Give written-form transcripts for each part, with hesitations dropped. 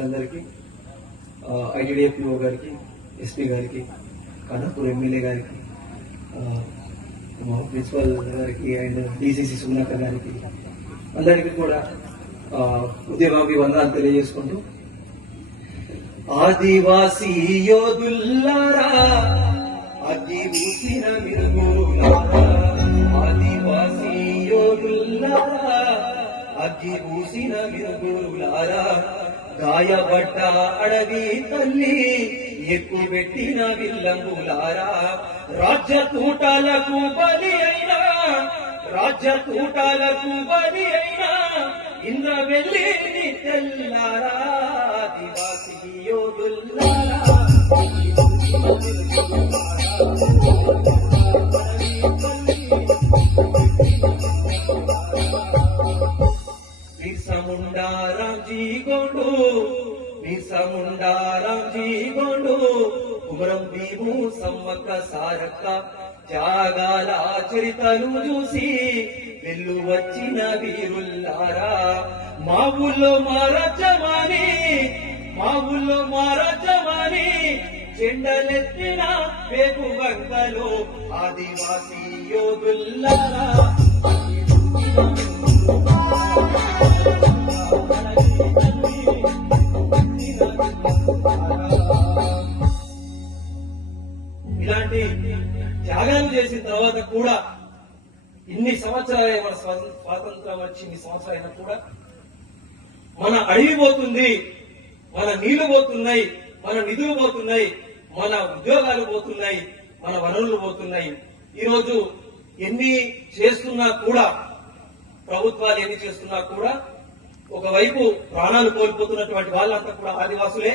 అందరికి ఐటీడీఎఫ్ఓ గారికి, ఎస్పీ గారికి, ఖానాపూర్ ఎమ్మెల్యే గారికి, ప్రిన్సిపల్ గారికి అండ్ డిసిసి సుమలక్క గారికి అందరికీ కూడా ఉద్యమాభివందనాలు తెలియజేసుకుంటూ, ఆదివాసీ యోధుల్లారా అగ్గి ఊసిన మిరుగులారా, ఆదివాసీ యోధుల్లారా అగ్గి ఊసిన మిరుగులారా, గాయపడ్డ అడవి తల్లి ఎక్కుపెట్టిన విల్లంబులారా, రాజ్య తూటాలకు బలి అయినా, రాజ్య తూటాలకు బలి అయినా ఇంద్రవెల్లి తెల్లారా, ఆదివాసీ యోధుల్లారా बिरसा मुंडा रामजी गोंडू, बिरसा मुंडा रामजी गोंडू, कुमरम भीमू सम्मक्क सारक्क త్యాగాల చరితను చూసి వెల్లు వచ్చిన వీరుల్లారా, మా ఊళ్ళో మారజమాని, మా ఊళ్ళో మారజమాని చెండలెత్తిన వేగు వంకలో ఆదివాసీ యోధుల్లారా, ఇలాంటి త్యాగాలు చేసిన తర్వాత కూడా ఇన్ని సంవత్సరాలే మన స్వాతంత్రం వచ్చి ఇన్ని సంవత్సరాలైనా కూడా మన అడవి పోతుంది, మన నీళ్లు పోతున్నాయి, మన నిధులు పోతున్నాయి, మన ఉద్యోగాలు పోతున్నాయి, మన వనరులు పోతున్నాయి. ఈరోజు ఎన్ని చేస్తున్నా కూడా, ప్రభుత్వాలు ఎన్ని చేస్తున్నా కూడా ఒకవైపు ప్రాణాలు కోల్పోతున్నటువంటి వాళ్ళంతా కూడా ఆదివాసులే,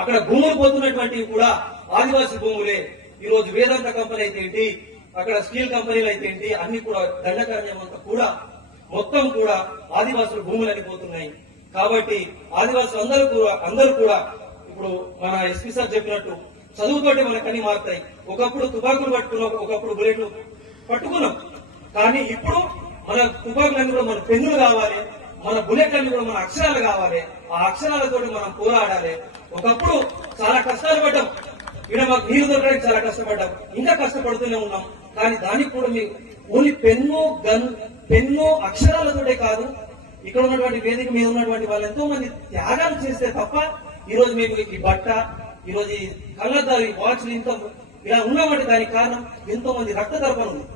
అక్కడ భూములు పోతున్నటువంటివి కూడా ఆదివాసీ భూములే. ఈ రోజు వేదాంత కంపెనీ అయితే ఏంటి, అక్కడ స్టీల్ కంపెనీలు అయితే ఏంటి, అన్ని కూడా దండకారణ్యం అంతా కూడా మొత్తం కూడా ఆదివాసుల భూములు అనిపోతున్నాయి. కాబట్టి ఆదివాసులు అందరూ కూడా ఇప్పుడు మన ఎస్పీ సార్ చెప్పినట్టు చదువుతోటి మనకు అన్ని మారుతాయి. ఒకప్పుడు తుపాకులు పట్టుకున్నాం, ఒకప్పుడు బుల్లెట్లు పట్టుకున్నాం, కానీ ఇప్పుడు మన తుపాకులన్నీ కూడా మన పెన్నులు కావాలి, మన బుల్లెట్లన్నీ కూడా మన అక్షరాలు కావాలి. ఆ అక్షరాలతో మనం పోరాడాలి. ఒకప్పుడు చాలా కష్టాలు పడ్డాం, ఇక్కడ మాకు నీరు దొరకడానికి చాలా కష్టపడ్డాం, ఇంకా కష్టపడుతూనే ఉన్నాం. కానీ దానికి కూడా మీకు ఓన్లీ పెన్ను అక్షరాలతోటే కాదు, ఇక్కడ ఉన్నటువంటి వేదిక మీద ఉన్నటువంటి వాళ్ళు ఎంతో మంది త్యాగాలు చేస్తే తప్ప ఈరోజు మేము ఈ బట్ట, ఈరోజు ఈ కళ్ళద్దాలు, ఈ వాచ్లు ఇంత ఇలా ఉన్నామంటే దానికి కారణం ఎంతో మంది రక్త తర్పణ ఉంది.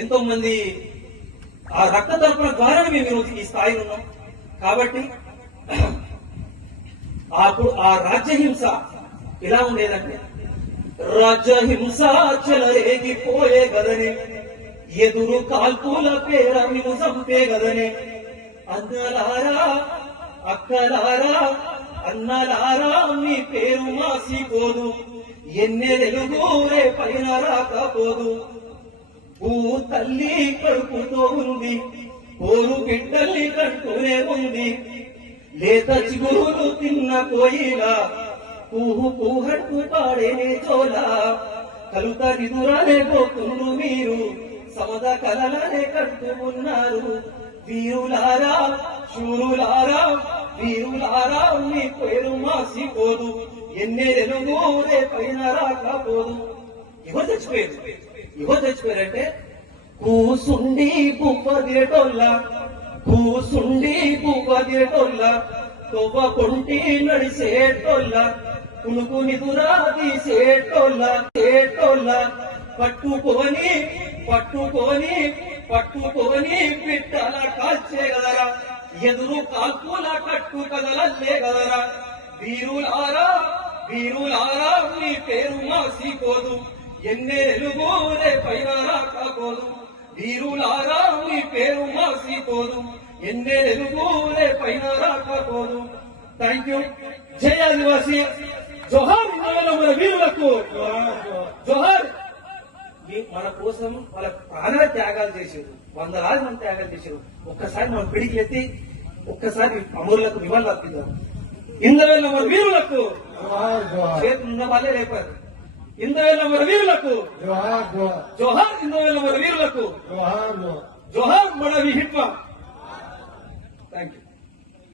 ఎంతో మంది ఆ రక్త తర్పణ ద్వారా మేము ఈరోజు ఈ స్థాయిలో ఉన్నాం. కాబట్టి ఆ రాజ్యహింస ఎలా ఉండేదంటే, రాజ్యహింస చెలరేగిపోయే గదనే, ఎదురు కాల్పుల పేర మేము చంపే గదనే, అన్నలారా అక్కలారా అన్నలారా మీ పేరు మాసిపోదు, ఎన్నెలుగురే పైన రాకపోదు, భూ తల్లి కడుపుతో ఉంది, పోరు బిడ్డల్ని కంటూనే ఉంది, లేత చిగురులు తిన్న కోయిలా పూహు పూహట్టు పాడేనే చోలా, కలుత నిదురాలే పోతుండ్రు మీరు, సమద కలలనే కట్టు ఉన్నారు, వీరులారా శూరులారా వీరులారా మీ పేరు మాసిపోదు, ఎన్నెలుగురే పైన రాకపోదు. ఎవరు చచ్చిపోయారంటే కూసుండి బువ్వదిరేటోళ్ళ, కూసుండి బువ్వదిరేటోళ్ళ, తొవ్వ పొంటి నడిసేటోళ్ళ, కునుకు నిదురా తీసేటోళ్ళ, పట్టుకోని పట్టుకోని పట్టుకోని పిట్టల కాల్చే గదరా, ఎదురు కాల్పుల కట్టు కదలల్లే గదరా, వీరులారా వీరులారా మీ పేరు మాసిపోదు, ఎన్నెలుగురే పైన రాకపోదు, వీరులారా మీ పేరు మాసిపోదు, ఎన్నెలుగురే పైన రాకపోదు. Thank you. జై ఆదివాసీ, జోహార్ మన వీరులకు, జోహార్. మన కోసం వాళ్ళ ప్రాణ త్యాగాలు చేశారు, వందలాది మంది త్యాగాలు చేశారు. ఒక్కసారి మనం పిడికి ఎత్తి ఒక్కసారి అమరులకు నివాళులు అర్పిద్దాం. ఇంద్రవేల మన వీరులకు చేతులున్న వాళ్ళే లేపారు. ఇంద్రవేల మన వీరులకు జోహార్, ఇంద్రవేల మన వీరులకు జోహార్, మన హిట్వా. Thank you.